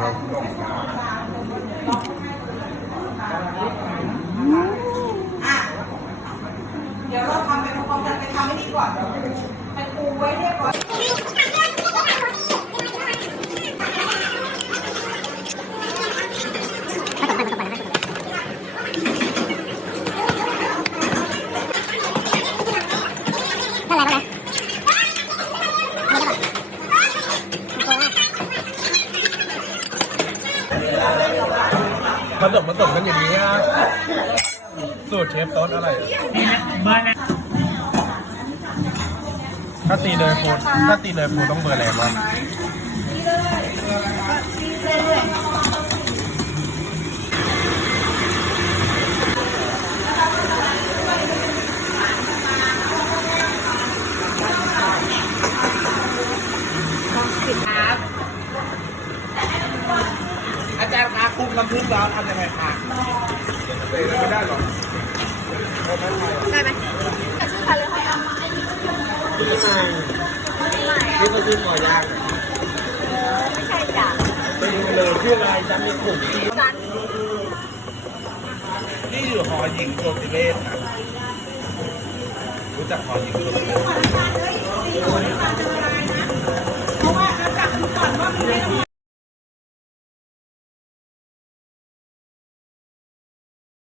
อะเดี๋ยวเราทำไปพร้อมกันไปทำให้ดีก่อนไปปูไว้เรียบร้อย ผสมผสมกันอย่างนี้นะสูตรเชฟโต๊ดอะไรเบอร์นะถ้าตีเนยฟูถ้าตีเนยฟูต้องเบอร์แรงวะ ลำพึกเราทำยังไงอะเตะไม่ได้หรอได้ไหมชื่อใครเลยค่ะพี่ใหม่พี่ใหม่พี่ก็ชื่อหมอยางไม่ใช่จ้ะเป็นเลยชื่ออะไรจำในกลุ่มนี่อยู่หอหญิงโกติเวศรู้จักหอหญิงโกติเวศเพราะว่าเราจับดูก่อนว่ามีอะไร